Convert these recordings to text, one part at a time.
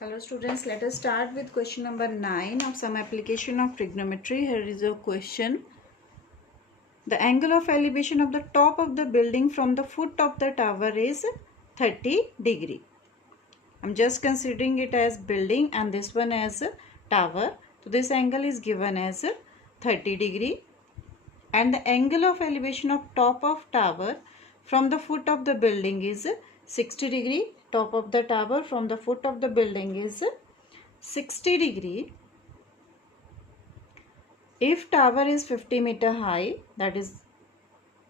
Hello students, let us start with question number 9 of some application of trigonometry. Here is a question. The angle of elevation of the top of the building from the foot of the tower is 30 degree. I'm just considering it as building and this one as a tower. So this angle is given as 30 degree. And the angle of elevation of top of tower from the foot of the building is 60 degree. Top of the tower from the foot of the building is 60 degree. If tower is 50 meter high, that is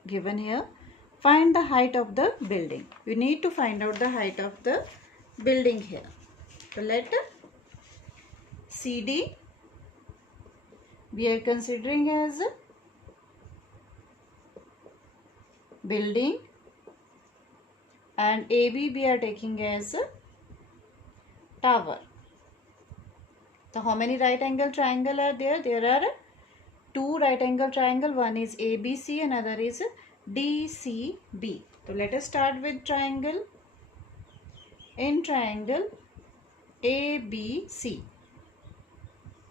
given here, find the height of the building. You need to find out the height of the building here. So let CD we are considering as building and AB we are taking as tower. So how many right angle triangle are there? There are two right angle triangle. One is ABC, another is DCB. So let us start with triangle. In triangle ABC,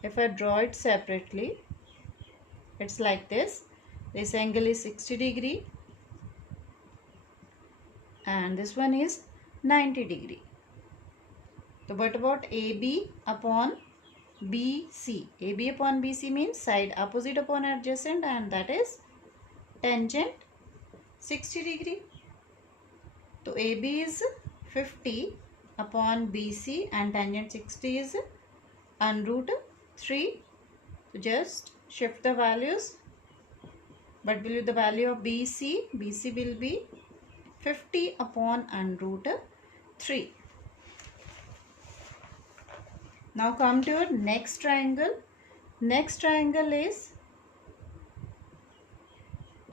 if I draw it separately, it's like this. This angle is 60 degree and this one is 90 degree. So what about AB upon BC? AB upon BC means side opposite upon adjacent, and that is tangent 60 degree. So AB is 50 upon BC and tangent 60 is under root 3. So just shift the values. What will be the value of BC? BC will be 50 upon under root 3. Now come to your next triangle. Next triangle is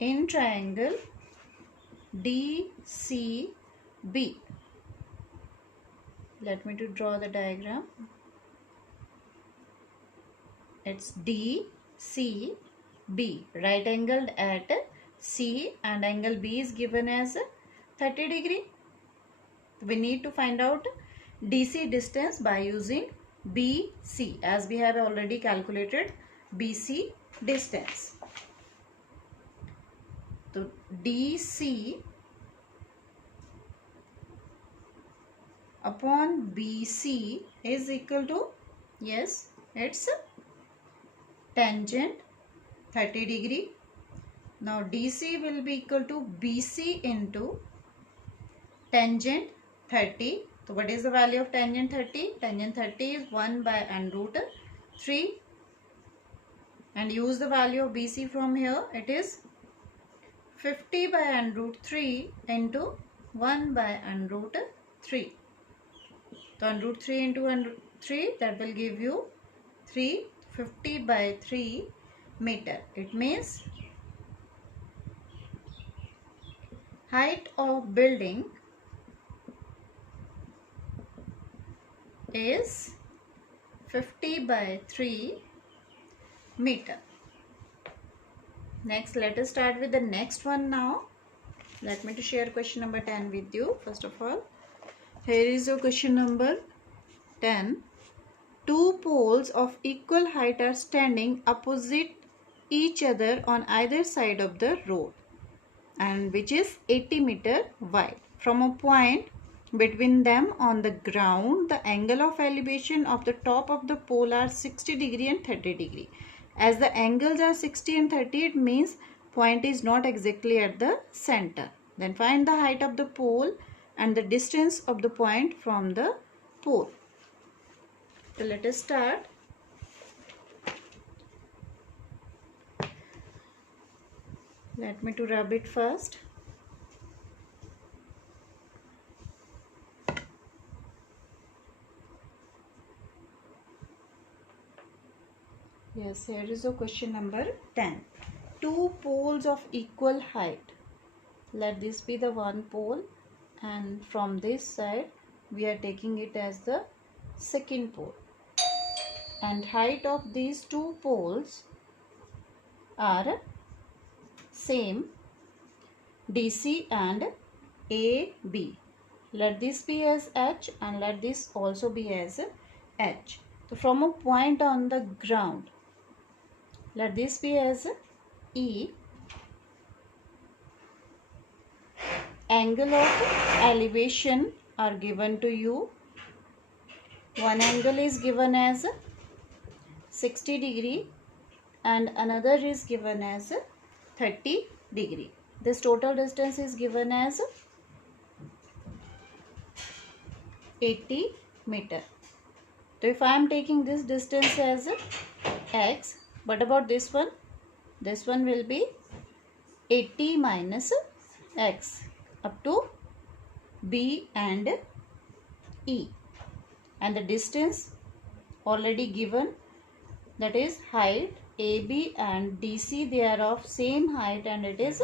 in triangle DCB. Let me to draw the diagram. It's DCB, right angled at C, and angle B is given as 30 degree. We need to find out DC distance by using BC, as we have already calculated BC distance. So DC upon BC is equal to, yes, it's tangent 30 degree. Now DC will be equal to BC into tangent 30. So what is the value of tangent 30? Tangent 30 is 1 by under root 3. And use the value of BC from here. It is 50 by under root 3 into 1 by under root 3. So under root 3 into under root 3, that will give you 350 by 3 meter. It means height of building is 50 by 3 meter. Next, let us start with the next one now. Let me to share question number 10 with you. First of all, here is your question number 10. Two poles of equal height are standing opposite each other on either side of the road, and which is 80 meter wide. From a point between them on the ground, the angle of elevation of the top of the pole are 60 degree and 30 degree. As the angles are 60 and 30, it means point is not exactly at the center. Then find the height of the pole and the distance of the point from the pole. So let us start. Let me to rub it first. Yes, here is a question number 10. Two poles of equal height. Let this be the one pole, and from this side we are taking it as the second pole. And height of these two poles are same, DC and AB. let this be as H and let this also be as H. So from a point on the ground, let this be as E. Angle of elevation are given to you. One angle is given as 60 degree and another is given as 30 degree. This total distance is given as 80 meter. So if I am taking this distance as X, what about this one? This one will be 80 minus X up to B and E. And the distance already given, that is height AB and DC, they are of same height and it is,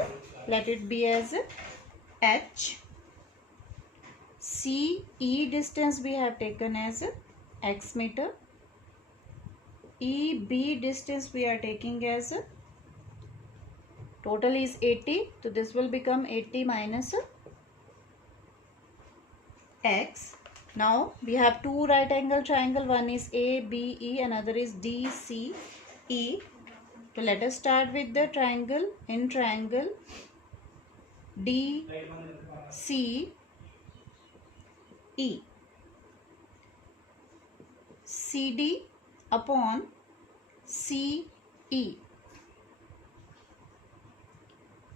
let it be as H. CE distance we have taken as X meter. EB distance we are taking as, total is 80. So this will become 80 minus X. Now we have two right angle triangle. One is ABE, another is DCE. So let us start with the triangle. In triangle DCE, CD upon CE,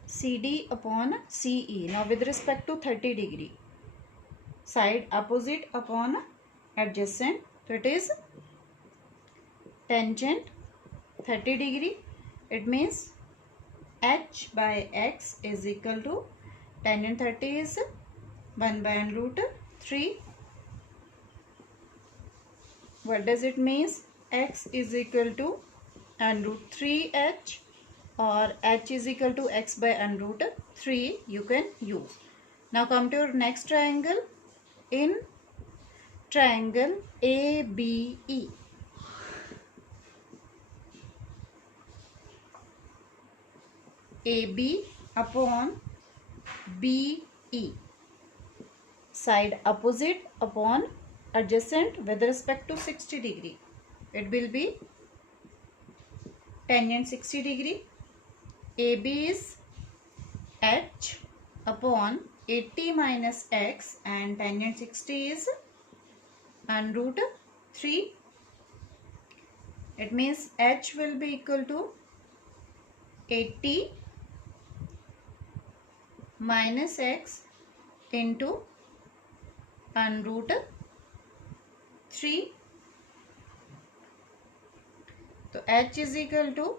CD upon CE. Now with respect to 30 degree, side opposite upon adjacent, so it is tangent 30 degree. It means H by X is equal to tangent 30 is 1 by under root 3. What does it mean? X is equal to under root 3H or H is equal to X by under root 3 you can use. Now come to your next triangle. In triangle ABE, AB upon BE, side opposite upon adjacent with respect to 60 degree. It will be tangent 60 degree. AB is H upon 80 minus X and tangent 60 is under root 3. It means H will be equal to 80 minus X into under root 3. So H is equal to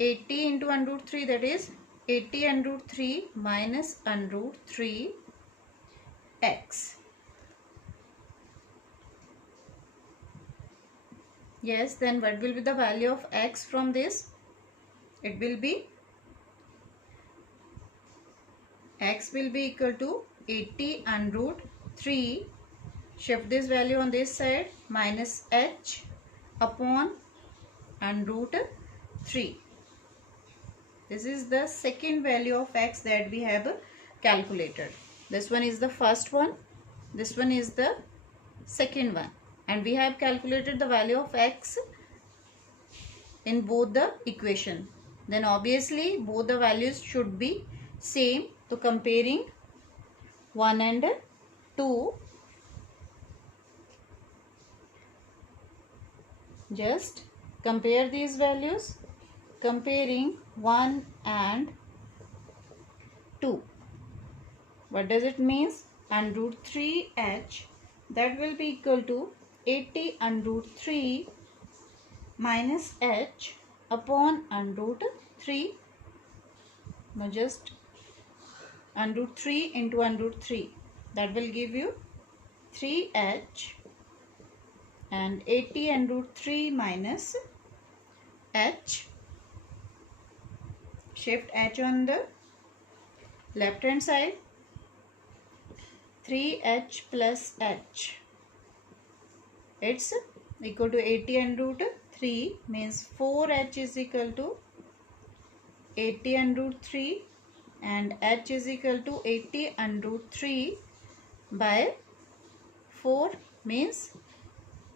80 into under root 3, that is 80 under root 3 minus under root 3 X. Yes, then what will be the value of X from this? It will be, X will be equal to 80 under root 3, shift this value on this side, minus H upon under root 3. This is the second value of X that we have calculated. This one is the first one, this one is the second one, and we have calculated the value of X in both the equation. Then obviously both the values should be same. So comparing 1 and 2, just compare these values. Comparing 1 and 2, what does it mean? Under root 3H, that will be equal to 80 under root 3 minus H upon under root 3. Now just under root 3 into under root 3, that will give you 3H, and 80 under root 3 minus H. Shift H on the left hand side, 3H plus H. It's equal to 80 under root 3, means 4H is equal to 80 under root 3 and H is equal to 80 under root 3 by 4 means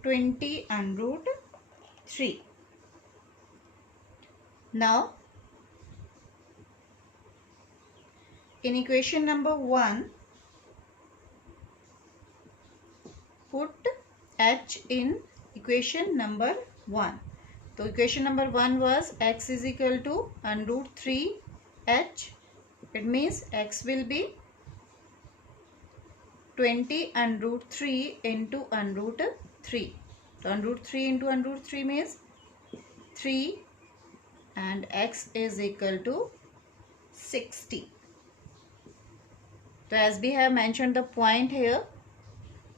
20 and root 3. Now in equation number 1, put h in equation number 1. So equation number 1 was x is equal to under root 3 h. It means x will be 20 under root 3 into under root 3. So under root 3 into under root 3 means 3 and x is equal to 60. So as we have mentioned the point here,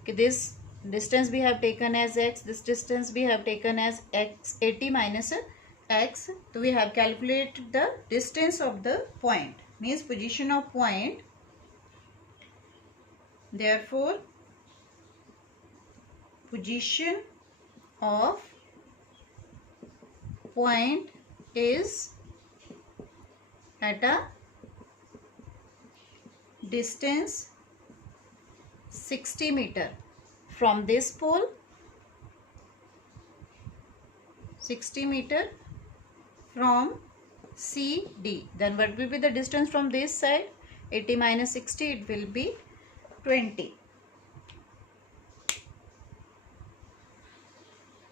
this distance we have taken as x, this distance we have taken as x 80 minus x. So we have calculated the distance of the point, means position of point. Therefore position of point is at a distance 60 meter from this pole, 60 meter from CD. Then what will be the distance from this side? 80 minus 60, it will be 20.